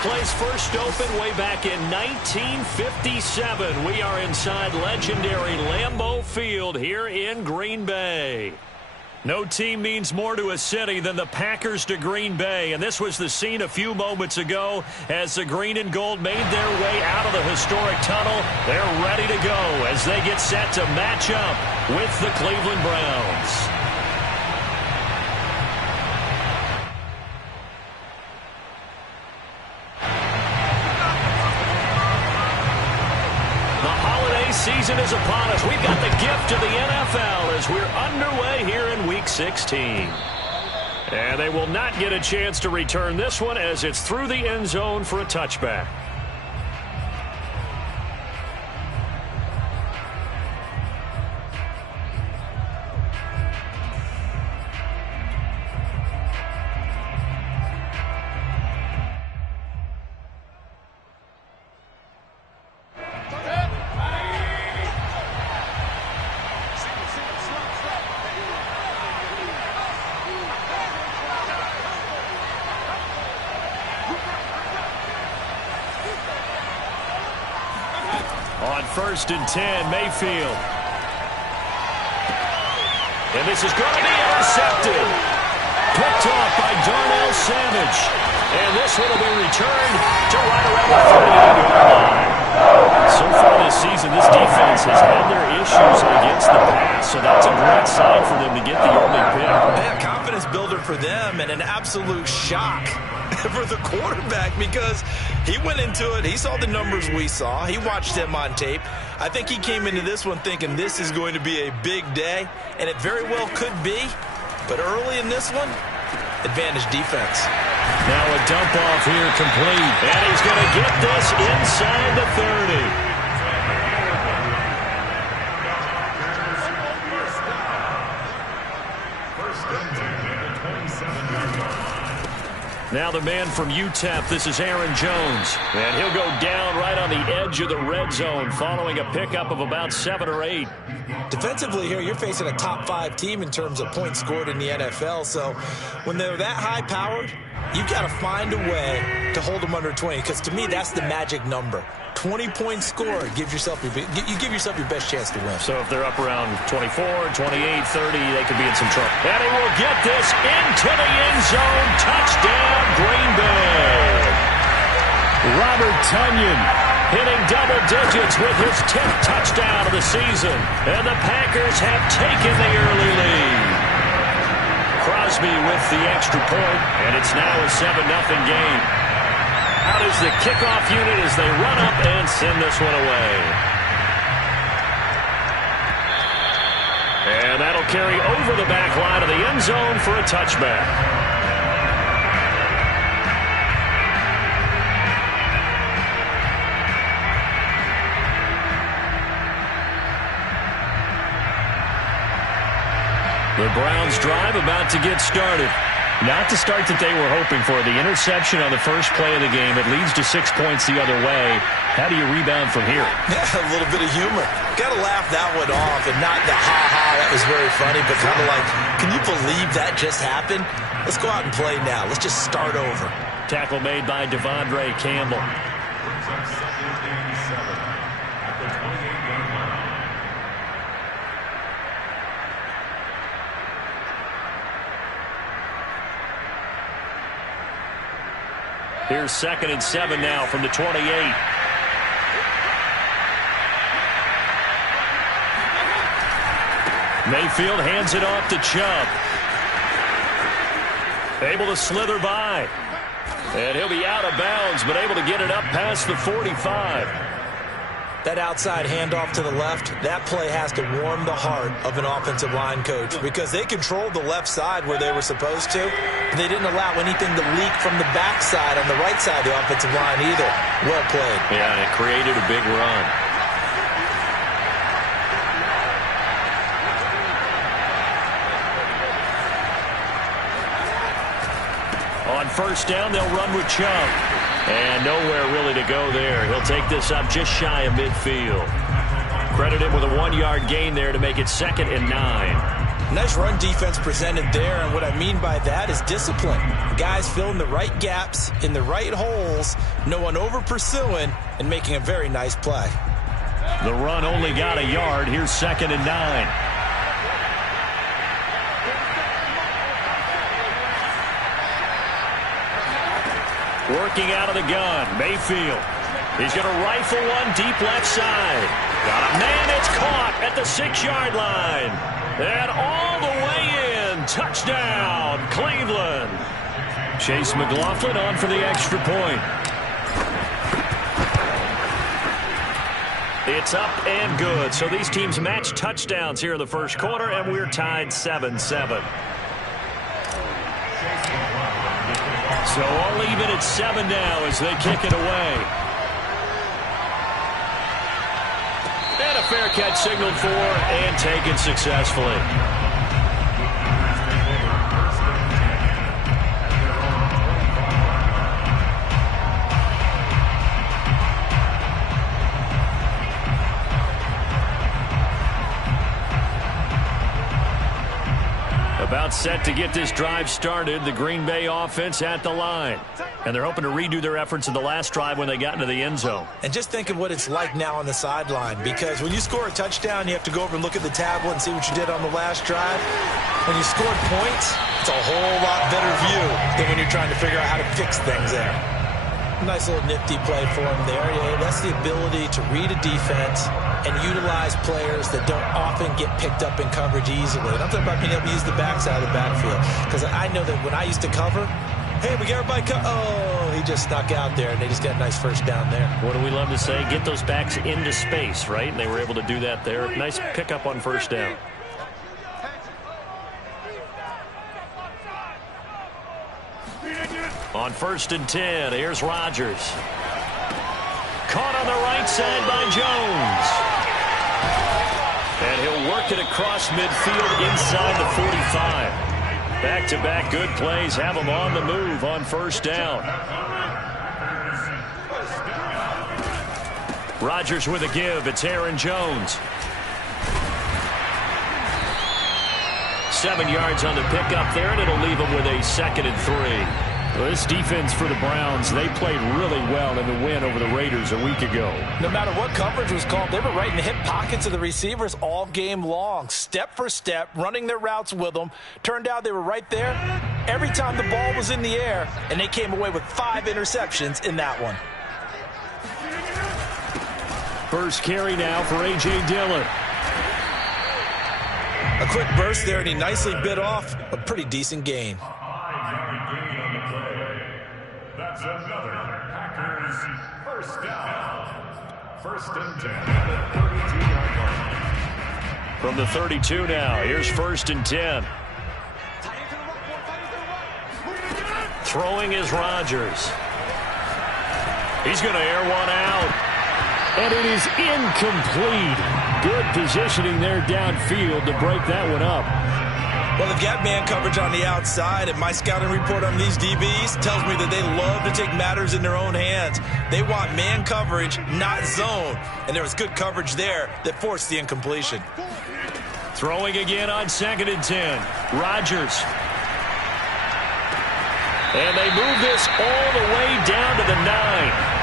place first opened way back in 1957. We are inside legendary Lambeau Field here in Green Bay. No team means more to a city than the Packers to Green Bay, and this was the scene a few moments ago as the green and gold made their way out of the historic tunnel. They're ready to go as they get set to match up with the Cleveland Browns. Season is upon us. We've got the gift of the NFL as we're underway here in Week 16. And they will not get a chance to return this one as it's through the end zone for a touchback. On 1st and 10, Mayfield. And this is going to be intercepted. Picked off by Darnell Savage. And this one will be returned to right around the 38-yard line. So far this season, this defense has had their issues against the pass, so that's a great sign for them to get the early pick. Yeah, confidence builder for them and an absolute shock for the quarterback because he went into it. He saw the numbers we saw. He watched them on tape. I think he came into this one thinking this is going to be a big day, and it very well could be. But early in this one, advantage defense. Now a dump off here complete, and he's going to get this inside the 30. Now the man from UTEP, this is Aaron Jones. And he'll go down right on the edge of the red zone following a pickup of about 7 or 8. Defensively here, you're facing a top 5 team in terms of points scored in the NFL. So when they're that high-powered, you've got to find a way to hold them under 20. Because to me, that's the magic number. 20 points scored, you give yourself your best chance to win. So if they're up around 24, 28, 30, they could be in some trouble. And he will get this into the end zone. Touchdown, Green Bay. Robert Tonyan hitting double digits with his 10th touchdown of the season. And the Packers have taken the early lead. Crosby with the extra point, and it's now a 7-0 game. Out is the kickoff unit as they run up and send this one away. And that'll carry over the back line of the end zone for a touchback. The Browns drive about to get started. Not the start that they were hoping for. The interception on the first play of the game. It leads to 6 points the other way. How do you rebound from here? Yeah, a little bit of humor. Got to laugh that one off and not the ha-ha, that was very funny, but kind of like, can you believe that just happened? Let's go out and play now. Let's just start over. Tackle made by Devondre Campbell. Here's 2nd and 7 now from the 28. Mayfield hands it off to Chubb. Able to slither by. And he'll be out of bounds, but able to get it up past the 45. That outside handoff to the left, that play has to warm the heart of an offensive line coach because they controlled the left side where they were supposed to. They didn't allow anything to leak from the backside on the right side of the offensive line either. Well played. Yeah, and it created a big run. On 1st down, they'll run with Chubb. And nowhere really to go there. He'll take this up just shy of midfield. Credit him with a 1-yard gain there to make it 2nd and 9. Nice run defense presented there, and what I mean by that is discipline. Guys filling the right gaps in the right holes, no one over pursuing, and making a very nice play. The run only got a yard. Here's 2nd and 9. Working out of the gun, Mayfield. He's going to rifle one deep left side. Got a man, it's caught at the 6-yard line. And all the way in. Touchdown, Cleveland. Chase McLaughlin on for the extra point. It's up and good. So these teams match touchdowns here in the first quarter, and we're tied 7-7. So all even at 7 now as they kick it away. And a fair catch signaled for and taken successfully. About set to get this drive started. The Green Bay offense at the line. And they're hoping to redo their efforts in the last drive when they got into the end zone. And just think of what it's like now on the sideline, because when you score a touchdown, you have to go over and look at the tablet and see what you did on the last drive. When you scored points, it's a whole lot better view than when you're trying to figure out how to fix things there. Nice little nifty play for him there. Yeah, that's the ability to read a defense and utilize players that don't often get picked up in coverage easily. And I'm talking about being able to use the backside of the backfield. Because I know that when I used to cover, hey, we got everybody oh, he just snuck out there, and they just got a nice first down there. What do we love to say? Get those backs into space, right? And they were able to do that there. Nice pickup on first down. On 1st and 10, here's Rodgers. Caught on the right side by Jones. And he'll work it across midfield inside the 45. Back-to-back good plays have him on the move on first down. Rodgers with a give. It's Aaron Jones. 7 yards on the pickup there, and it'll leave him with a 2nd and 3. Well, this defense for the Browns, they played really well in the win over the Raiders a week ago. No matter what coverage was called, they were right in the hip pockets of the receivers all game long, step for step, running their routes with them. Turned out they were right there every time the ball was in the air, and they came away with 5 interceptions in that one. First carry now for A.J. Dillon. A quick burst there, and he nicely bit off a pretty decent gain. That's another Packers first down. 1st and 10 at the 32-yard line. From the 32 now, here's 1st and 10. Throwing is Rodgers. He's going to air one out. And it is incomplete. Good positioning there downfield to break that one up. Well, they've got man coverage on the outside, and my scouting report on these DBs tells me that they love to take matters in their own hands. They want man coverage, not zone. And there was good coverage there that forced the incompletion. Throwing again on 2nd and 10. Rodgers. And they move this all the way down to the 9.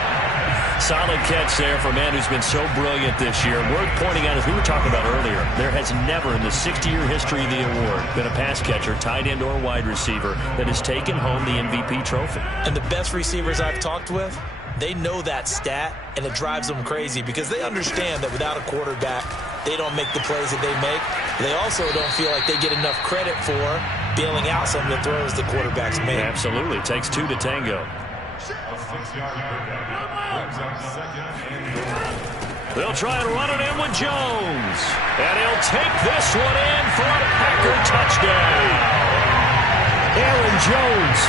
Solid catch there for a man who's been so brilliant this year. Worth pointing out, as we were talking about earlier, there has never in the 60-year history of the award been a pass catcher, tight end, or wide receiver that has taken home the MVP trophy. And the best receivers I've talked with, they know that stat, and it drives them crazy because they understand that without a quarterback, they don't make the plays that they make. They also don't feel like they get enough credit for bailing out some of the throws the quarterbacks make. Absolutely. It takes 2 to tango. They'll try and run it in with Jones. And he'll take this one in for a Packer touchdown. Aaron Jones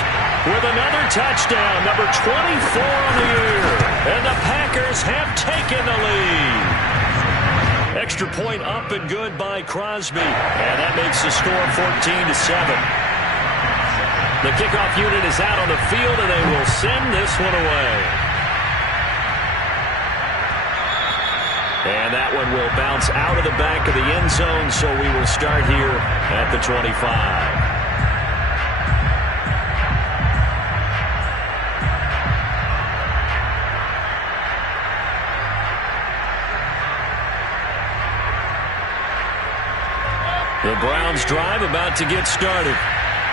with another touchdown, number 24 on the year. And the Packers have taken the lead. Extra point up and good by Crosby. And that makes the score 14-7. The kickoff unit is out on the field, and they will send this one away. And that one will bounce out of the back of the end zone, so we will start here at the 25. The Browns drive about to get started.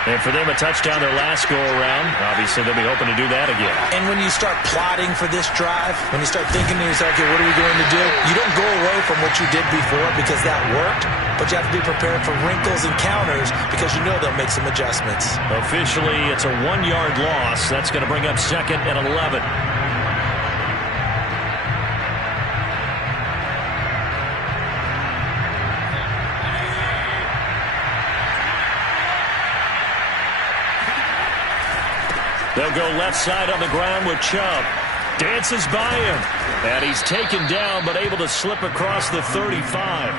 And for them, a touchdown their last go-around. Obviously, they'll be hoping to do that again. And when you start plotting for this drive, when you start thinking to yourself, okay, what are we going to do? You don't go away from what you did before because that worked, but you have to be prepared for wrinkles and counters because you know they'll make some adjustments. Officially, it's a 1-yard loss. That's going to bring up 2nd and 11. They'll go left side on the ground with Chubb. Dances by him. And he's taken down, but able to slip across the 35.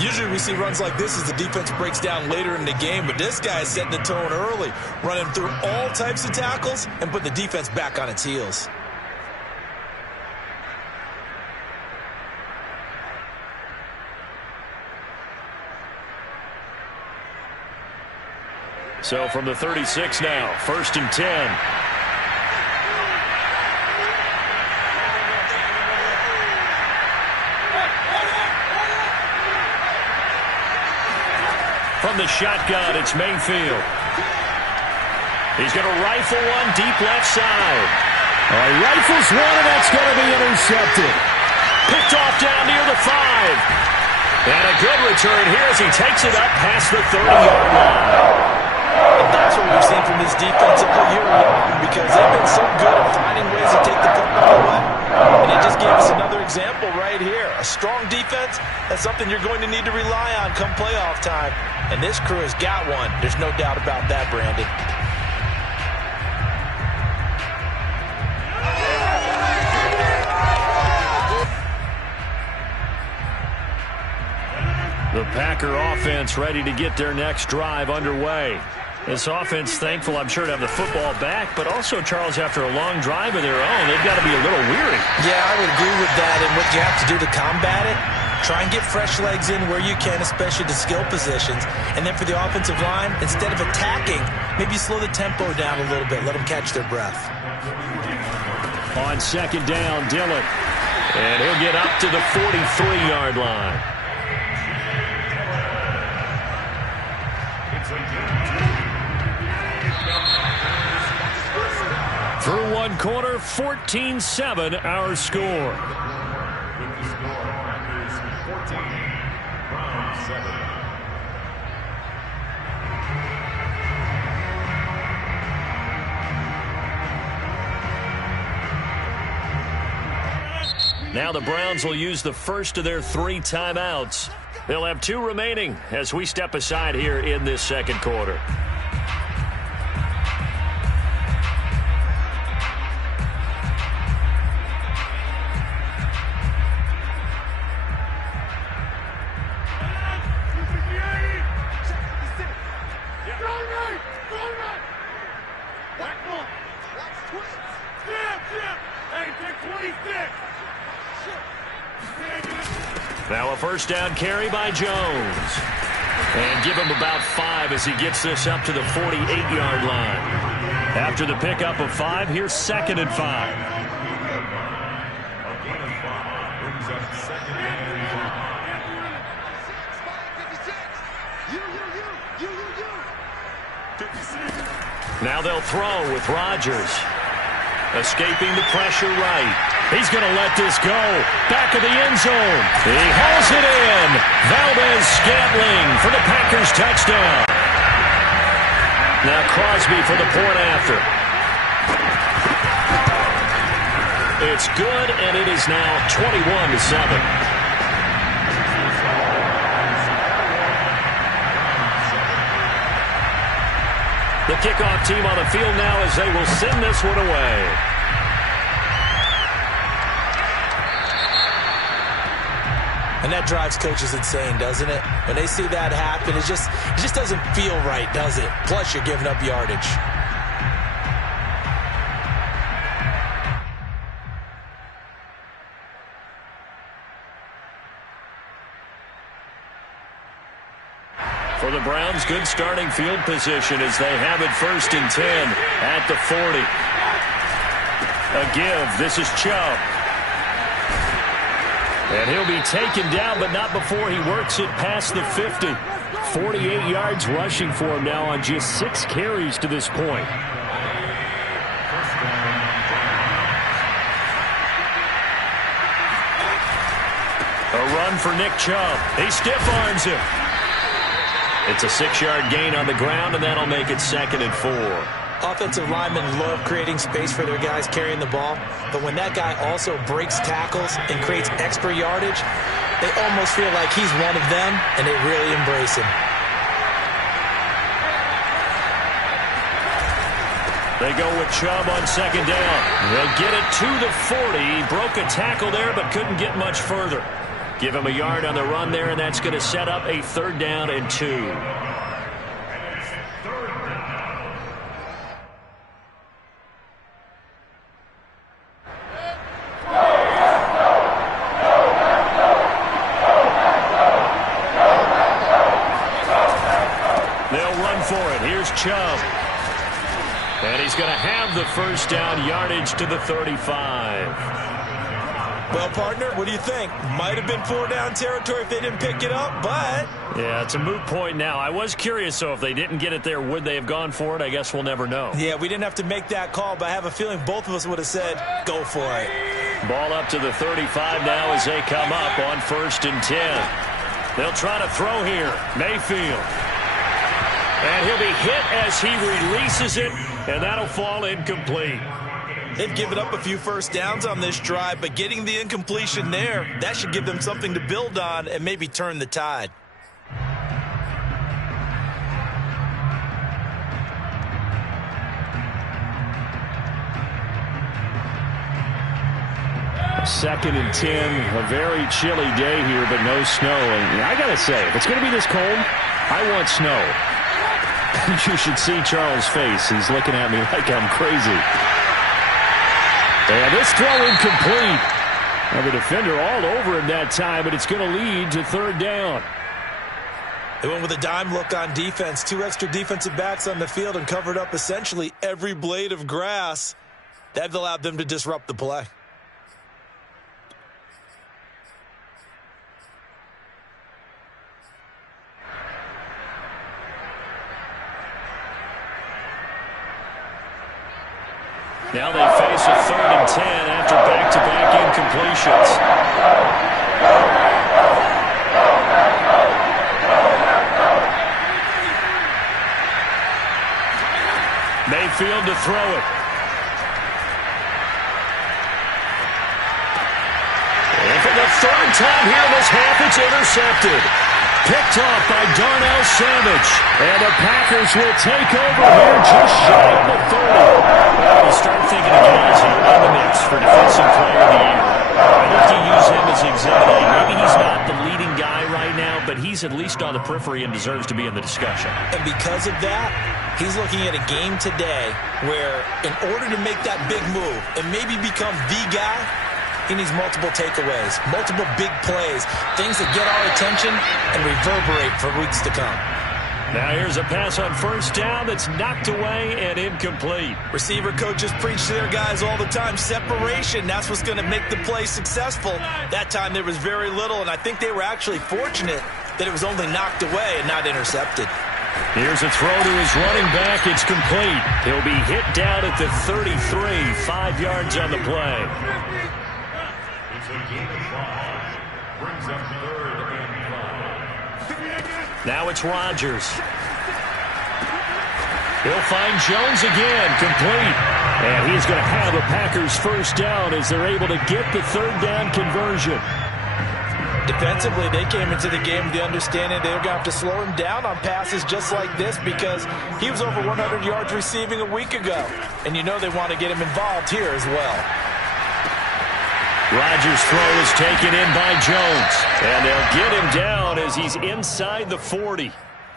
Usually we see runs like this as the defense breaks down later in the game, but this guy is setting the tone early, running through all types of tackles and putting the defense back on its heels. So from the 36 now, 1st and 10. From the shotgun, it's Mayfield. He's going to rifle one deep left side. Rifles one, and that's going to be intercepted. Picked off down near the 5. And a good return here as he takes it up past the 30-yard line. And that's what we've seen from this defense all year long because they've been so good at finding ways to take the football away. And it just gave us another example right here. A strong defense, that's something you're going to need to rely on come playoff time. And this crew has got one. There's no doubt about that, Brandon. The Packer offense ready to get their next drive underway. This offense thankful, I'm sure, to have the football back, but also, Charles, after a long drive of their own, they've got to be a little weary. Yeah, I would agree with that. And what you have to do to combat it, try and get fresh legs in where you can, especially the skill positions. And then for the offensive line, instead of attacking, maybe slow the tempo down a little bit. Let them catch their breath. On 2nd down, Dillon. And he'll get up to the 43-yard line. Through one quarter, 14-7, our score. With the score, Packers 14, Browns 7. Now the Browns will use the first of their 3 timeouts. They'll have 2 remaining as we step aside here in this 2nd quarter. Now a first down carry by Jones. And give him about 5 as he gets this up to the 48-yard line. After the pickup of 5, here's 2nd and 5. Now they'll throw with Rodgers. Escaping the pressure right. He's going to let this go. Back of the end zone. He hauls it in. Valdez-Scantling for the Packers touchdown. Now Crosby for the point after. It's good, and it is now 21-7. The kickoff team on the field now as they will send this one away. And that drives coaches insane, doesn't it? When they see that happen, it just doesn't feel right, does it? Plus, you're giving up yardage. Browns good starting field position as they have it 1st and 10 at the 40. A give. This is Chubb. And he'll be taken down, but not before he works it past the 50. 48 yards rushing for him now on just 6 carries to this point. A run for Nick Chubb. He stiff-arms him. It's a 6-yard gain on the ground, and that'll make it 2nd and 4. Offensive linemen love creating space for their guys carrying the ball, but when that guy also breaks tackles and creates extra yardage, they almost feel like he's one of them, and they really embrace him. They go with Chubb on 2nd down. They'll get it to the 40. He broke a tackle there, but couldn't get much further. Give him a yard on the run there, and that's going to set up a 3rd down and 2. Chubb. And he's going to have the 1st down, yardage to the 35. Well, partner, what do you think? Might have been 4-down territory if they didn't pick it up, but... Yeah, it's a moot point now. I was curious, so if they didn't get it there, would they have gone for it? I guess we'll never know. Yeah, we didn't have to make that call, but I have a feeling both of us would have said, go for it. Ball up to the 35 now as they come up on 1st and 10. They'll try to throw here. Mayfield. And he'll be hit as he releases it, and that'll fall incomplete. They've given up a few 1st downs on this drive, but getting the incompletion there, that should give them something to build on and maybe turn the tide. Second and 10, a very chilly day here, but no snow. And I got to say, if it's going to be this cold, I want snow. You should see Charles' face. He's looking at me like I'm crazy. And this throw incomplete. Now the defender all over him that time, but it's going to lead to 3rd down. They went with a dime look on defense. 2 extra defensive backs on the field and covered up essentially every blade of grass. That allowed them to disrupt the play. Now they face a 3rd and 10 after back-to-back incompletions. Mayfield to throw it. And for the 3rd time here in this half, it's intercepted. Picked off by Darnell Savage. And the Packers will take over here just shy of the 30. Well, you start thinking of guys who are in the mix for Defensive Player of the Year. I think you use him as Exhibit A. Maybe he's not the leading guy right now, but he's at least on the periphery and deserves to be in the discussion. And because of that, he's looking at a game today where in order to make that big move and maybe become the guy, he needs multiple takeaways, multiple big plays, things that get our attention and reverberate for weeks to come. Now here's a pass on 1st down that's knocked away and incomplete. Receiver coaches preach to their guys all the time. Separation, that's what's going to make the play successful. That time there was very little, and I think they were actually fortunate that it was only knocked away and not intercepted. Here's a throw to his running back. It's complete. He'll be hit down at the 33, 5 yards on the play. It's a gain of 5. Brings up 3rd and 5. Now it's Rodgers. He'll find Jones again, complete. And he's going to have a Packers 1st down as they're able to get the 3rd down conversion. Defensively, they came into the game with the understanding they were going to have to slow him down on passes just like this because he was over 100 yards receiving a week ago. And you know they want to get him involved here as well. Rodgers' throw is taken in by Jones. And they'll get him down as he's inside the 40.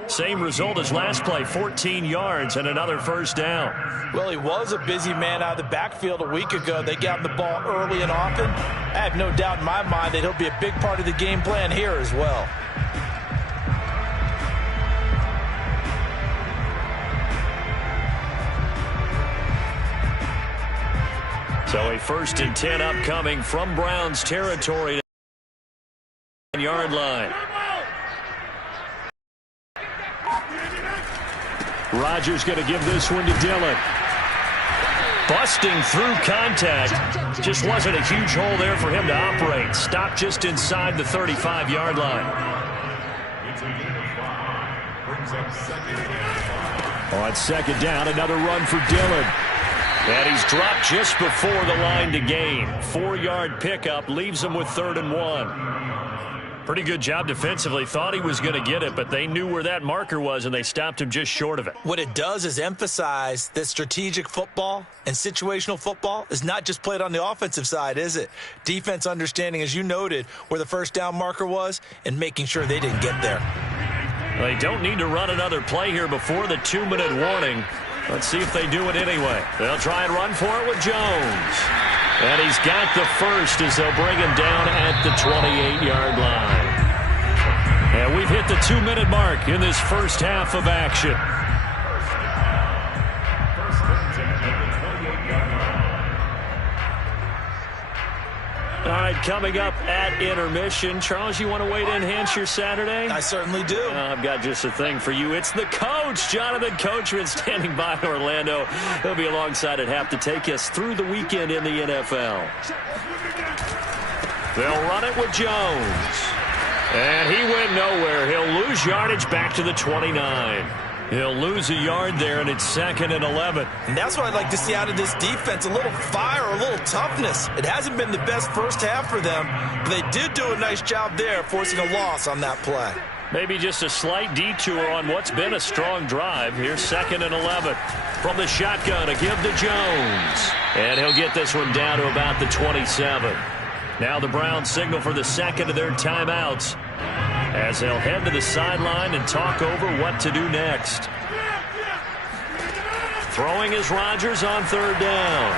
Same result as last play, 14 yards and another 1st down. Well, he was a busy man out of the backfield a week ago. They got him the ball early and often. I have no doubt in my mind that he'll be a big part of the game plan here as well. So a 1st and 10 upcoming from Browns territory. Yard line. Rodgers going to give this one to Dillon. Busting through contact. Just wasn't a huge hole there for him to operate. Stopped just inside the 35-yard line. On 2nd down, another run for Dillon. And he's dropped just before the line to gain. 4-yard pickup leaves him with 3rd and 1. Pretty good job defensively. Thought he was going to get it, but they knew where that marker was, and they stopped him just short of it. What it does is emphasize that strategic football and situational football is not just played on the offensive side, is it? Defense understanding, as you noted, where the 1st down marker was and making sure they didn't get there. They don't need to run another play here before the 2-minute warning. Let's see if they do it anyway. They'll try and run for it with Jones. And he's got the first as they'll bring him down at the 28-yard line. And we've hit the 2-minute mark in this first half of action. All right, coming up at intermission. Charles, you want to wait to enhance your Saturday? I certainly do. I've got just a thing for you. It's the coach, Jonathan Coachman, standing by in Orlando. He'll be alongside at half to take us through the weekend in the NFL. They'll run it with Jones. And he went nowhere. He'll lose yardage back to the 29. He'll lose a yard there, and it's 2nd and 11. And that's what I'd like to see out of this defense, a little fire, a little toughness. It hasn't been the best first half for them, but they did do a nice job there, forcing a loss on that play. Maybe just a slight detour on what's been a strong drive. Here's 2nd and 11. From the shotgun, a give to Jones. And he'll get this one down to about the 27. Now the Browns signal for the 2nd of their timeouts, as they'll head to the sideline and talk over what to do next. Throwing is Rodgers on 3rd down.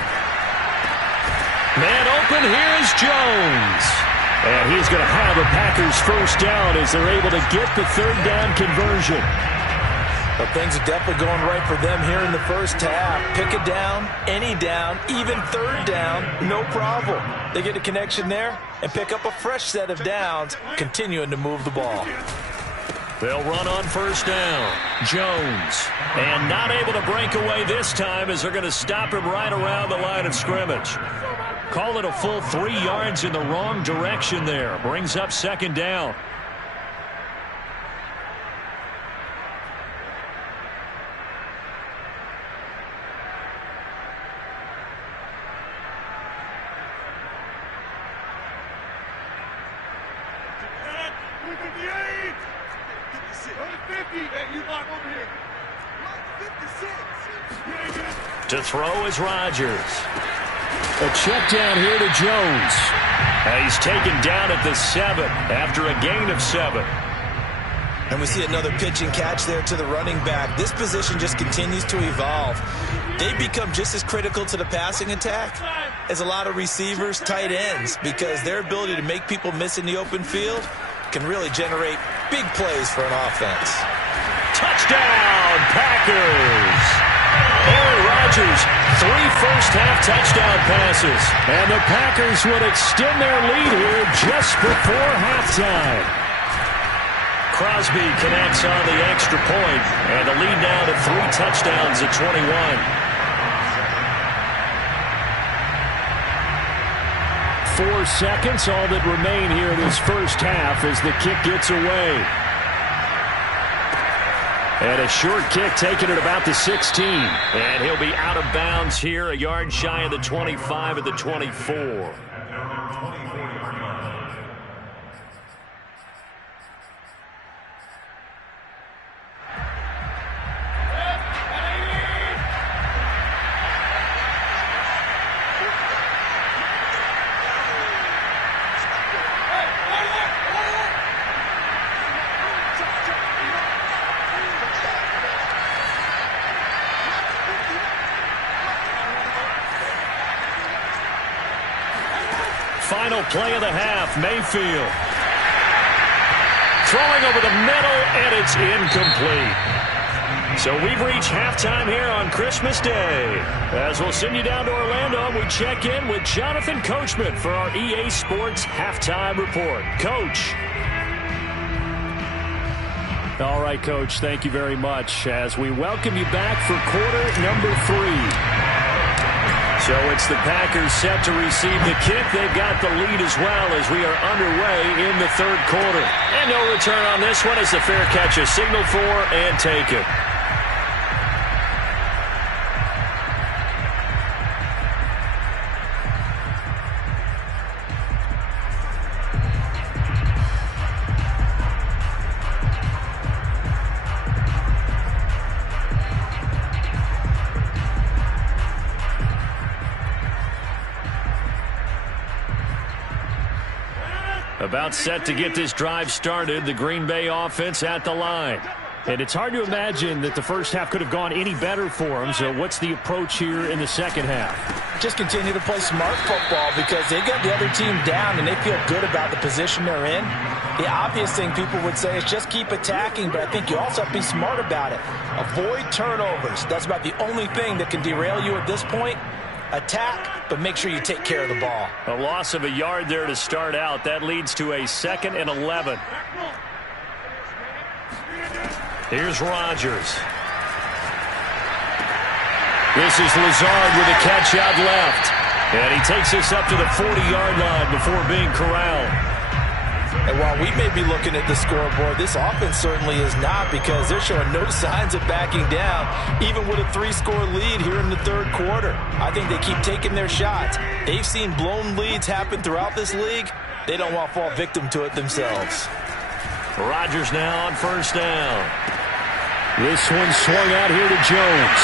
Man open, here's Jones. And he's going to have a Packers 1st down as they're able to get the 3rd down conversion. Well, things are definitely going right for them here in the first half. Pick a down, any down, even 3rd down, no problem. They get a connection there and pick up a fresh set of downs, continuing to move the ball. They'll run on 1st down. Jones. And not able to break away this time as they're going to stop him right around the line of scrimmage. Call it a full 3 yards in the wrong direction there. Brings up 2nd down. To throw is Rodgers. A check down here to Jones. And he's taken down at the 7 after a gain of 7. And we see another pitch and catch there to the running back. This position just continues to evolve. They become just as critical to the passing attack as a lot of receivers, tight ends, because their ability to make people miss in the open field can really generate big plays for an offense. Touchdown, Packers! Aaron Rodgers, 3 first-half touchdown passes. And the Packers would extend their lead here just before halftime. Crosby connects on the extra point, and the lead now to 3 touchdowns at 21. Four seconds, all that remain here in this first half as the kick gets away. And a short kick taken at about the 16. And he'll be out of bounds here, a yard shy of the 25 at the 24. Final play of the half, Mayfield. Throwing over the middle, and it's incomplete. So we've reached halftime here on Christmas Day. As we'll send you down to Orlando, we check in with Jonathan Coachman for our EA Sports Halftime Report. Coach. All right, Coach, thank you very much as we welcome you back for quarter number 3. So it's the Packers set to receive the kick. They've got the lead as well as we are underway in the third quarter. And no return on this one as the fair catch is signaled for and taken. About set to get this drive started, the Green Bay offense at the line. And it's hard to imagine that the first half could have gone any better for them. So what's the approach here in the second half? Just continue to play smart football because they got the other team down and they feel good about the position they're in. The obvious thing people would say is just keep attacking, but I think you also have to be smart about it. Avoid turnovers. That's about the only thing that can derail you at this point. Attack, but make sure you take care of the ball. A loss of a yard there to start out. That leads to a 2nd and 11. Here's Rodgers. This is Lazard with a catch out left. And he takes us up to the 40-yard line before being corralled. And while we may be looking at the scoreboard, this offense certainly is not because they're showing no signs of backing down, even with a 3-score lead here in the third quarter. I think they keep taking their shots. They've seen blown leads happen throughout this league. They don't want to fall victim to it themselves. Rodgers now on first down. This one swung out here to Jones.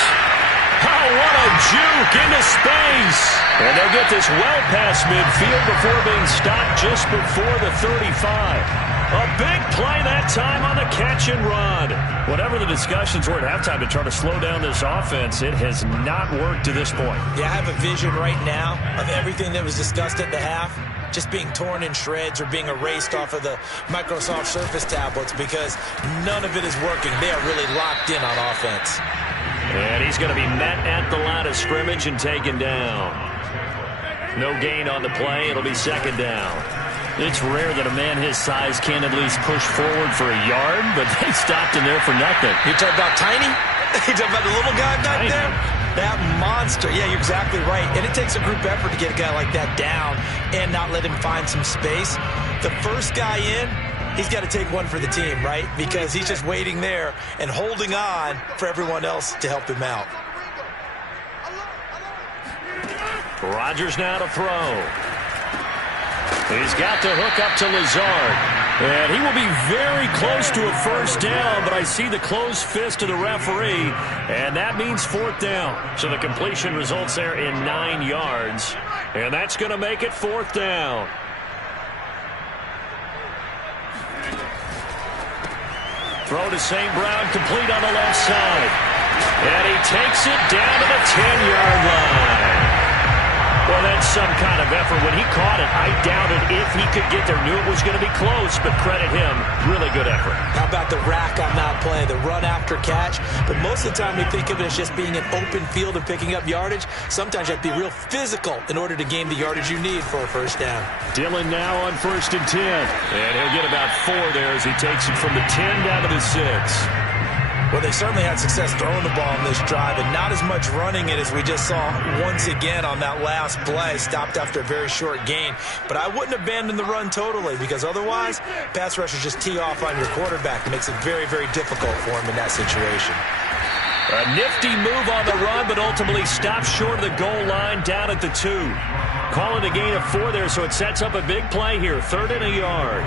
Oh, what a juke into space. And they'll get this well past midfield before being stopped just before the 35. A big play that time on the catch and run. Whatever the discussions were at halftime to try to slow down this offense, it has not worked to this point. Yeah, I have a vision right now of everything that was discussed at the half just being torn in shreds or being erased off of the Microsoft Surface tablets because none of it is working. They are really locked in on offense. And he's going to be met at the line of scrimmage and taken down. No gain on the play. It'll be 2nd down. It's rare that a man his size can at least push forward for a yard, but they stopped him there for nothing. You talking about tiny? You talking about the little guy back there? That monster. Yeah, you're exactly right. And it takes a group effort to get a guy like that down and not let him find some space. The first guy in, he's got to take one for the team, right? Because he's just waiting there and holding on for everyone else to help him out. Rodgers now to throw. He's got the hook up to Lazard. And he will be very close to a first down, but I see the closed fist of the referee, and that means 4th down. So the completion results there in 9 yards, and that's going to make it 4th down. Throw to St. Brown, complete on the left side. And he takes it down to the 10-yard line. Well, that's some kind of effort. When he caught it, I doubted if he could get there. Knew it was going to be close, but credit him. Really good effort. How about the rack on that play, the run after catch? But most of the time we think of it as just being an open field and picking up yardage. Sometimes you have to be real physical in order to gain the yardage you need for a first down. Dillon now on 1st and 10. And he'll get about 4 there as he takes it from the 10 down to the 6. Well, they certainly had success throwing the ball in this drive, and not as much running it as we just saw once again on that last play. Stopped after a very short gain. But I wouldn't abandon the run totally, because otherwise, pass rushers just tee off on your quarterback. It makes it very, very difficult for him in that situation. A nifty move on the run, but ultimately stopped short of the goal line down at the 2. Calling a gain of 4 there, so it sets up a big play here. 3rd and a yard.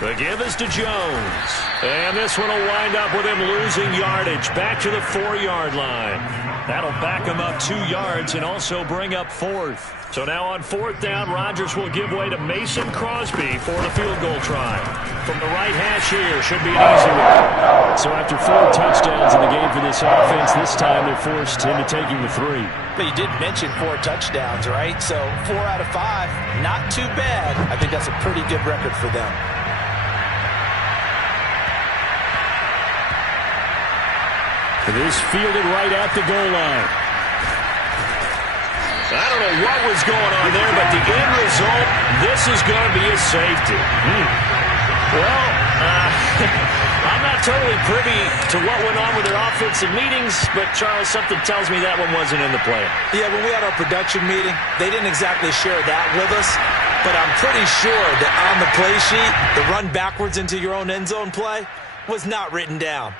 The give is to Jones. And this one will wind up with him losing yardage back to the 4-yard line. That'll back him up 2 yards and also bring up 4th. So now on 4th down, Rodgers will give way to Mason Crosby for the field goal try. From the right hash here, should be an easy one. So after 4 touchdowns in the game for this offense, this time they're forced into taking the 3. But you did mention 4 touchdowns, right? So 4 out of 5, not too bad. I think that's a pretty good record for them. This fielded right at the goal line. I don't know what was going on there, but the end result, this is going to be a safety. Well, I'm not totally privy to what went on with their offensive meetings, but, Charles, something tells me that one wasn't in the plan. Yeah, when we had our production meeting, they didn't exactly share that with us, but I'm pretty sure that on the play sheet, the run backwards into your own end zone play was not written down.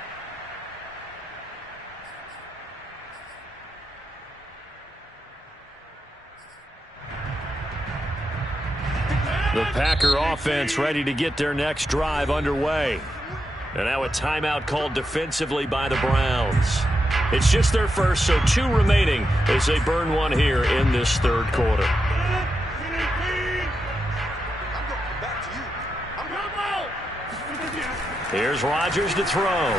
The Packer offense ready to get their next drive underway. And now a timeout called defensively by the Browns. It's just their first, so 2 remaining as they burn one here in this 3rd quarter. Here's Rodgers to throw.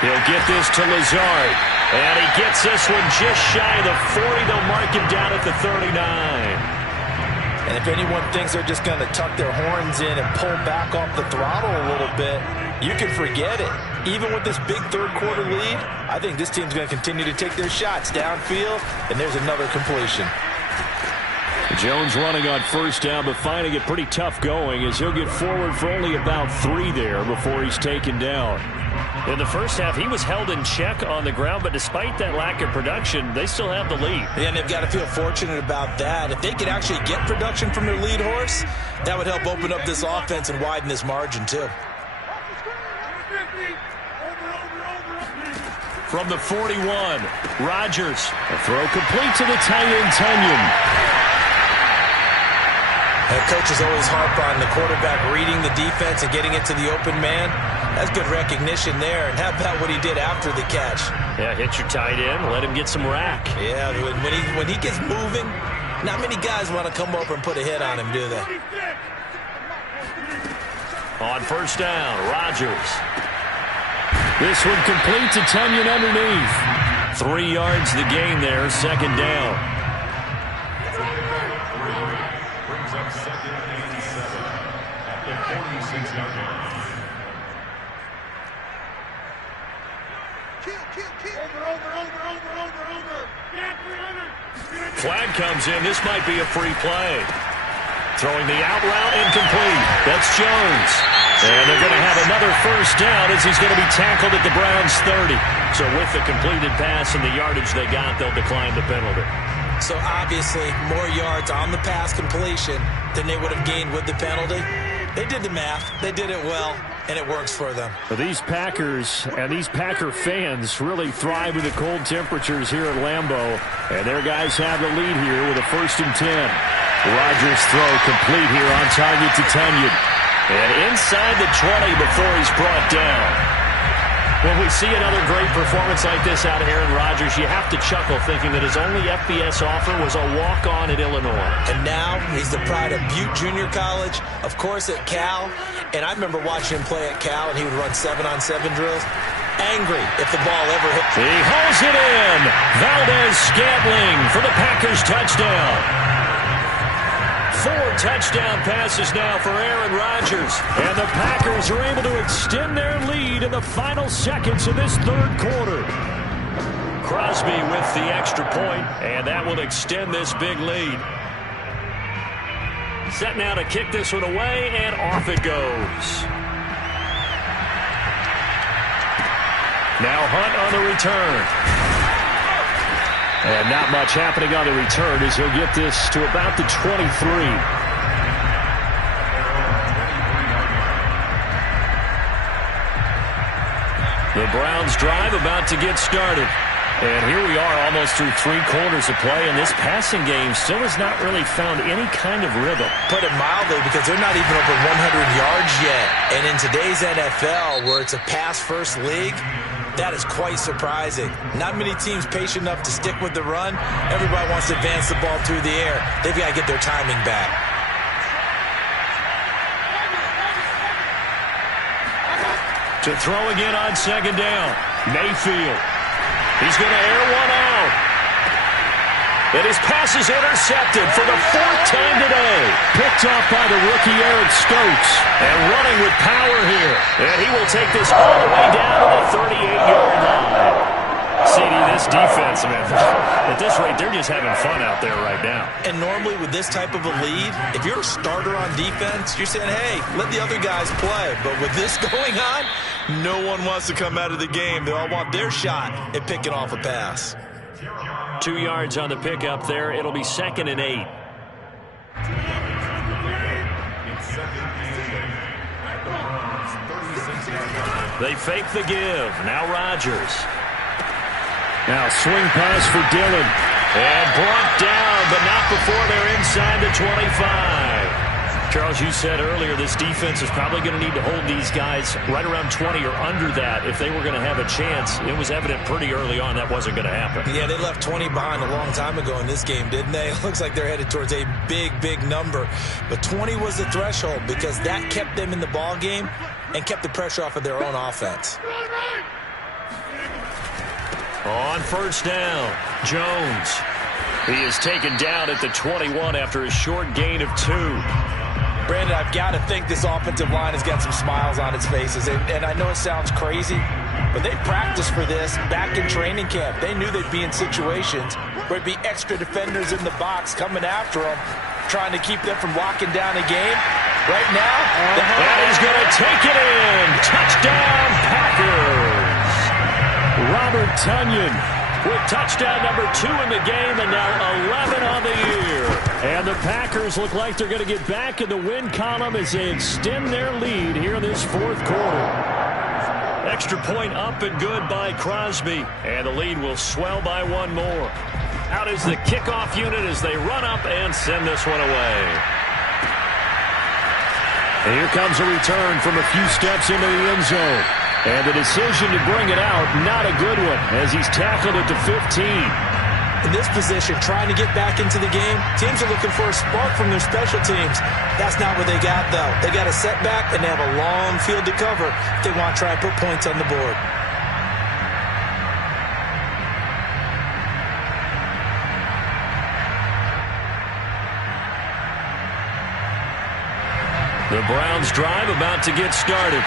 He'll get this to Lazard. And he gets this one just shy of the 40. They'll mark him down at the 39. And if anyone thinks they're just going to tuck their horns in and pull back off the throttle a little bit, you can forget it. Even with this big 3rd quarter lead, I think this team's going to continue to take their shots downfield, and there's another completion. Jones running on 1st down, but finding it pretty tough going as he'll get forward for only about 3 there before he's taken down. In the first half, he was held in check on the ground, but despite that lack of production, they still have the lead. Yeah, and they've got to feel fortunate about that. If they could actually get production from their lead horse, that would help open up this offense and widen this margin, too. From the 41, Rodgers. A throw complete to the tight end, Tunyon. And coaches always harp on the quarterback reading the defense and getting it to the open man. That's good recognition there. And how about what he did after the catch? Yeah, hit your tight end, let him get some rack. Yeah, when he gets moving, not many guys want to come over and put a hit on him, do they? On 1st down, Rodgers. This one complete to Tunyon underneath. 3 yards the gain there, 2nd down. Brings up 2nd and 7 at the 46-yard line. Flag comes in. This might be a free play. Throwing the out route incomplete. That's Jones. And they're going to have another 1st down as he's going to be tackled at the Browns' 30. So with the completed pass and the yardage they got, they'll decline the penalty. So obviously more yards on the pass completion than they would have gained with the penalty. They did the math. They did it well, and it works for them. But these Packers and these Packer fans really thrive with the cold temperatures here at Lambeau. And their guys have the lead here with a 1st and 10. Rodgers throw complete here on target to Tunyon. And inside the 20 before he's brought down. When we see another great performance like this out of Aaron Rodgers, you have to chuckle thinking that his only FBS offer was a walk-on at Illinois. And now he's the pride of Butte Junior College, of course at Cal. And I remember watching him play at Cal, and he would run 7-on-7 drills. Angry if the ball ever hit. He hauls it in. Valdez-Scantling for the Packers touchdown. 4 touchdown passes now for Aaron Rodgers. And the Packers are able to extend their lead in the final seconds of this 3rd quarter. Crosby with the extra point, and that will extend this big lead. Set now to kick this one away, and off it goes. Now Hunt on the return. And not much happening on the return as he'll get this to about the 23. The Browns drive about to get started. And here we are almost through 3 quarters of play, and this passing game still has not really found any kind of rhythm. Put it mildly, because they're not even over 100 yards yet. And in today's NFL, where it's a pass-first league, that is quite surprising. Not many teams patient enough to stick with the run. Everybody wants to advance the ball through the air. They've got to get their timing back. To throw again on second down. Mayfield. He's going to air one out. And his pass is intercepted for the 4th time today. Picked off by the rookie Eric Stokes. And running with power here. And he will take this all the way down to the 38-yard line. CD, this defense, man, at this rate, they're just having fun out there right now. And normally with this type of a lead, if you're a starter on defense, you're saying, hey, let the other guys play. But with this going on, no one wants to come out of the game. They all want their shot at picking off a pass. 2 yards on the pickup there. It'll be 2nd and 8. They fake the give. Now Rodgers. Now swing pass for Dillon. And brought down, but not before they're inside the 25. Charles, you said earlier this defense is probably going to need to hold these guys right around 20 or under that if they were going to have a chance. It was evident pretty early on that wasn't going to happen. Yeah, they left 20 behind a long time ago in this game, didn't they? It looks like they're headed towards a big, big number. But 20 was the threshold because that kept them in the ball game and kept the pressure off of their own offense. On first down, Jones. He is taken down at the 21 after a short gain of 2. Brandon, I've got to think this offensive line has got some smiles on its faces. And I know it sounds crazy, but they practiced for this back in training camp. They knew they'd be in situations where there'd be extra defenders in the box coming after them, trying to keep them from locking down a game. Right now, and he's going to take it in. Touchdown, Packers. Robert Tonyan with touchdown number 2 in the game, and now 11 on the year. And the Packers look like they're going to get back in the win column as they extend their lead here in this 4th quarter. Extra point up and good by Crosby, and the lead will swell by 1 more. Out is the kickoff unit as they run up and send this one away. And here comes a return from a few steps into the end zone. And the decision to bring it out, not a good one, as he's tackled at the 15. In this position, trying to get back into the game, teams are looking for a spark from their special teams. That's not what they got, though. They got a setback, and they have a long field to cover if they want to try and put points on the board. The Browns drive about to get started.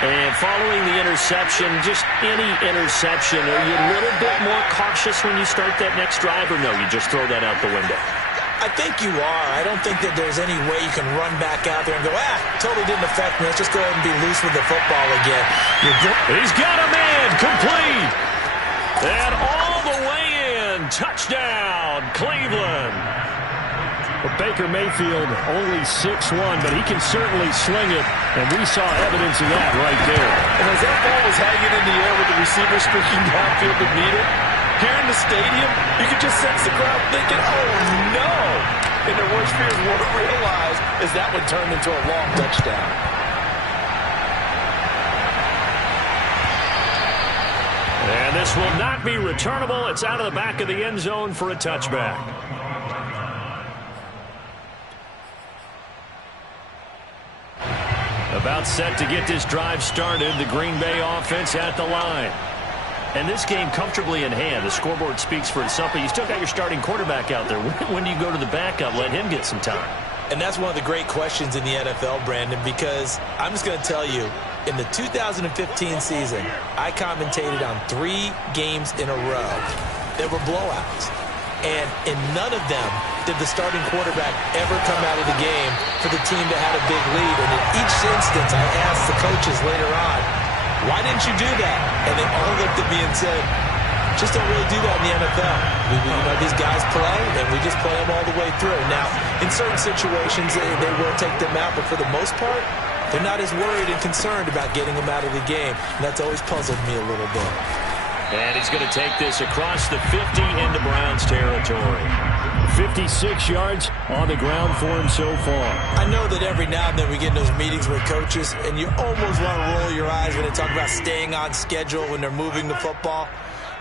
And following the interception, just any interception, are you a little bit more cautious when you start that next drive, or no, you just throw that out the window? I think you are. I don't think that there's any way you can run back out there and go, totally didn't affect me. Let's just go ahead and be loose with the football again. He's got a man, complete. And all the way in, touchdown, Cleveland. Well, Baker Mayfield only 6'1", but he can certainly sling it, and we saw evidence of that right there. And as that ball was hanging in the air with the receiver streaking downfield to meet it, here in the stadium, you could just sense the crowd thinking, oh, no! And their worst fears weren't realized as that one turned into a long touchdown. And this will not be returnable. It's out of the back of the end zone for a touchback. About set to get this drive started, the Green Bay offense at the line. And this game comfortably in hand. The scoreboard speaks for itself, but you still got your starting quarterback out there. When do you go to the backup, let him get some time? And that's one of the great questions in the NFL, Brandon, because I'm just going to tell you, in the 2015 season, I commentated on 3 games in a row that were blowouts. And in none of them did the starting quarterback ever come out of the game for the team that had a big lead. And in each instance, I asked the coaches later on, why didn't you do that? And they all looked at me and said, just don't really do that in the NFL. These guys play, and we just play them all the way through. Now, in certain situations, they will take them out, but for the most part, they're not as worried and concerned about getting them out of the game. And that's always puzzled me a little bit. And he's going to take this across the 50 into Browns territory. 56 yards on the ground for him so far. I know that every now and then we get in those meetings with coaches, and you almost want to roll your eyes when they talk about staying on schedule when they're moving the football.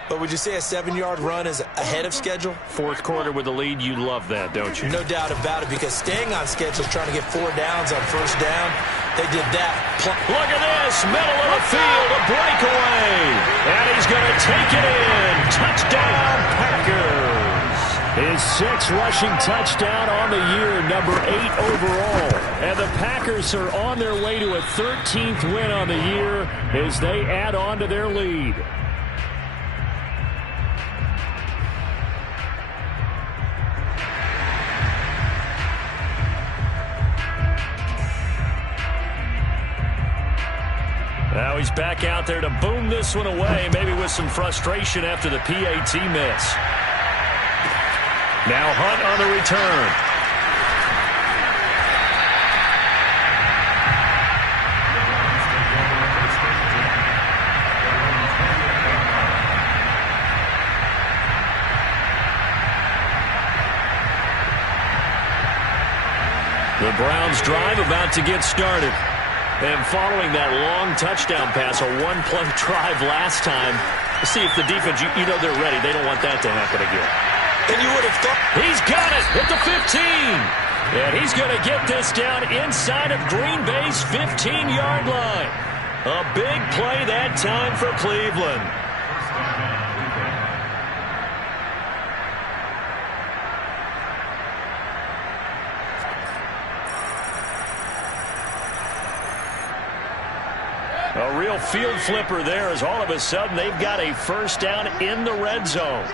But would you say a 7-yard run is ahead of schedule? Fourth quarter with the lead, you love that, don't you? No doubt about it, because staying on schedule is trying to get 4 downs on first down. They did that. Look at this, middle of the field, a breakaway. And he's going to take it in. Touchdown, Packers. His 6th rushing touchdown on the year, number 8 overall. And the Packers are on their way to a 13th win on the year as they add on to their lead. Now he's back out there to boom this one away, maybe with some frustration after the PAT miss. Now Hunt on the return. The Browns drive about to get started. And following that long touchdown pass, a one-play drive last time, see if the defense, you know they're ready. They don't want that to happen again. And you would have thought. He's got it at the 15. And he's going to get this down inside of Green Bay's 15-yard line. A big play that time for Cleveland. A real field flipper there as all of a sudden they've got a first down in the red zone.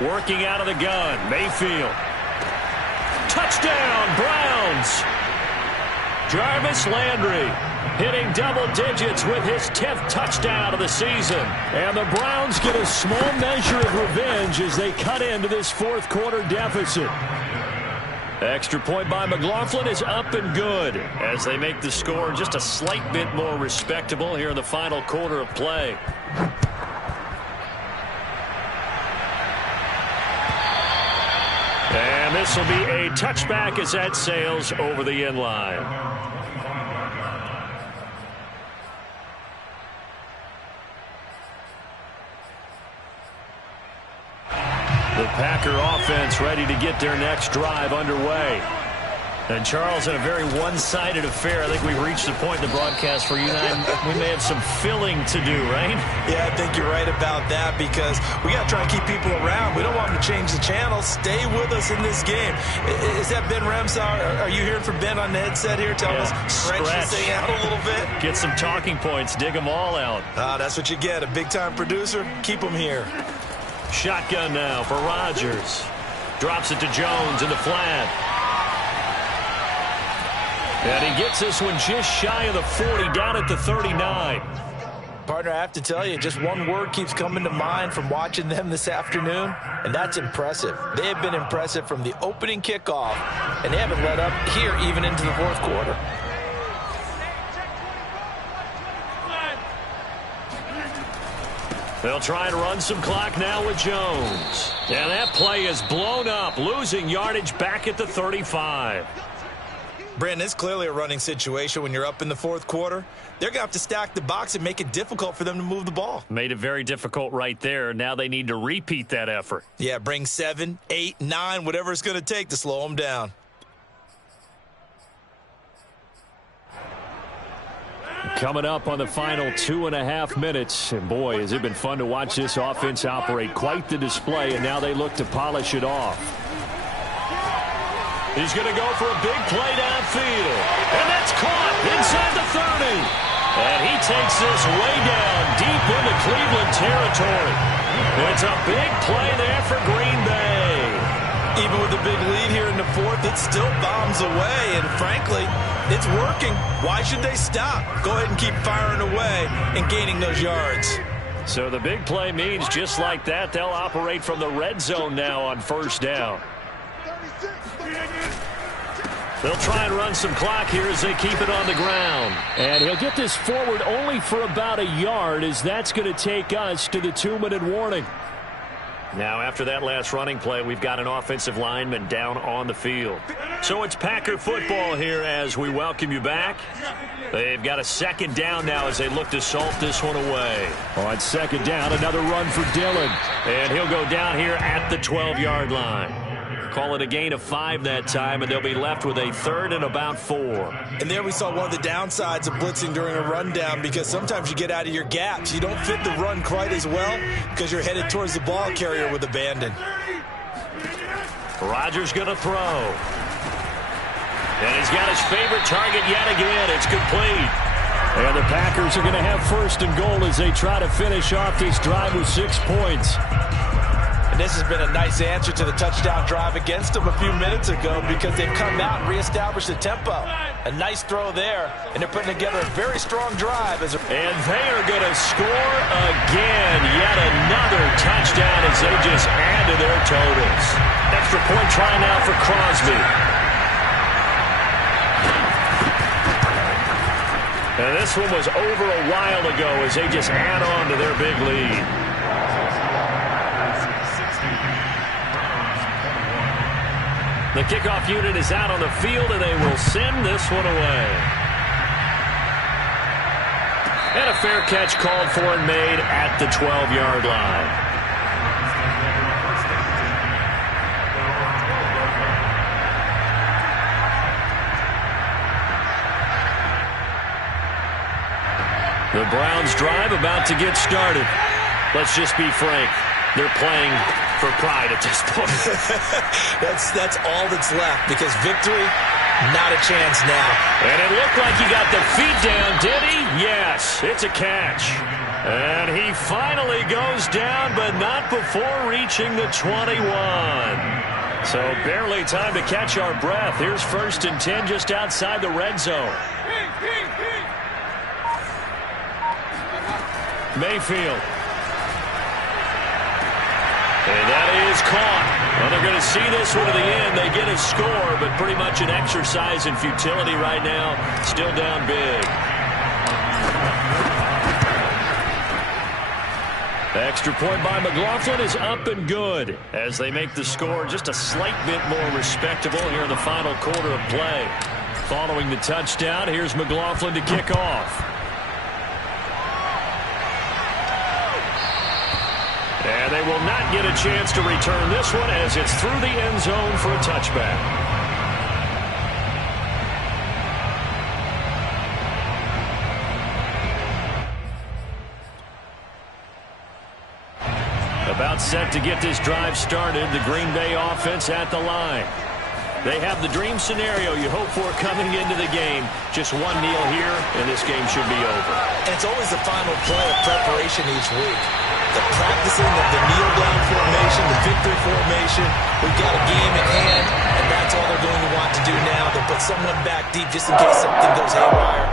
Working out of the gun, Mayfield. Touchdown, Browns. Jarvis Landry hitting double digits with his 10th touchdown of the season. And the Browns get a small measure of revenge as they cut into this fourth quarter deficit. Extra point by McLaughlin is up and good as they make the score just a slight bit more respectable here in the final quarter of play. And this will be a touchback as that sails over the end line. The Packer offense ready to get their next drive underway. And Charles, in a very one-sided affair, I think we've reached the point in the broadcast where you and I, we may have some filling to do, right? Yeah, I think you're right about that because we got to try and keep people around. We don't want them to change the channel. Stay with us in this game. Is that Ben Ramsar? Are you hearing from Ben on the headset here? Tell us, stretch this thing out a little bit. Get some talking points. Dig them all out. That's what you get. A big-time producer. Keep them here. Shotgun now for Rodgers. Drops it to Jones in the flat. And he gets this one just shy of the 40, down at the 39. Partner, I have to tell you, just one word keeps coming to mind from watching them this afternoon, and that's impressive. They have been impressive from the opening kickoff, and they haven't let up here even into the fourth quarter. They'll try and run some clock now with Jones. And that play is blown up, losing yardage back at the 35. Brandon, it's clearly a running situation when you're up in the fourth quarter. They're going to have to stack the box and make it difficult for them to move the ball. Made it very difficult right there. Now they need to repeat that effort. Yeah, bring 7, 8, 9, whatever it's going to take to slow them down. Coming up on the final 2.5 minutes. And boy, has it been fun to watch this offense operate. Quite the display, and now they look to polish it off. He's going to go for a big play downfield. And that's caught inside the 30. And he takes this way down deep into Cleveland territory. It's a big play there for Green Bay. Even with the big lead here in the fourth, it still bombs away. And frankly, it's working. Why should they stop? Go ahead and keep firing away and gaining those yards. So the big play means just like that, they'll operate from the red zone now on first down. They'll try and run some clock here as they keep it on the ground. And he'll get this forward only for about a yard, as that's going to take us to the 2-minute warning. Now, after that last running play, we've got an offensive lineman down on the field. So it's Packer football here as we welcome you back. They've got a second down now as they look to salt this one away. On second down, another run for Dillon. And he'll go down here at the 12-yard line. Call it a gain of 5 that time, and they'll be left with a 3rd and about 4. And there we saw one of the downsides of blitzing during a rundown, because sometimes you get out of your gaps. You don't fit the run quite as well because you're headed towards the ball carrier with abandon. Rodgers going to throw. And he's got his favorite target yet again. It's complete. And the Packers are going to have 1st and goal as they try to finish off this drive with 6 points. This has been a nice answer to the touchdown drive against them a few minutes ago, because they've come out and reestablished the tempo. A nice throw there, and they're putting together a very strong drive. And they are going to score again. Yet another touchdown as they just add to their totals. Extra point try now for Crosby. And this one was over a while ago as they just add on to their big lead. The kickoff unit is out on the field, and they will send this one away. And a fair catch called for and made at the 12-yard line. The Browns drive about to get started. Let's just be frank. They're playing for pride at this point. That's all that's left, because victory, not a chance now. And it looked like he got the feet down, did he? Yes, it's a catch. And he finally goes down, but not before reaching the 21. So barely time to catch our breath. Here's 1st and 10 just outside the red zone. Mayfield. And that is caught. Well, they're going to see this one to the end. They get a score, but pretty much an exercise in futility right now. Still down big. Extra point by McLaughlin is up and good as they make the score just a slight bit more respectable here in the final quarter of play. Following the touchdown, here's McLaughlin to kick off. And they will not get a chance to return this one as it's through the end zone for a touchback. About set to get this drive started, the Green Bay offense at the line. They have the dream scenario you hope for coming into the game. Just one kneel here, and this game should be over. And it's always the final play of preparation each week. The practicing of the kneel-down formation, the victory formation. We've got a game at hand, and that's all they're going to want to do now. They'll put someone back deep just in case something goes haywire.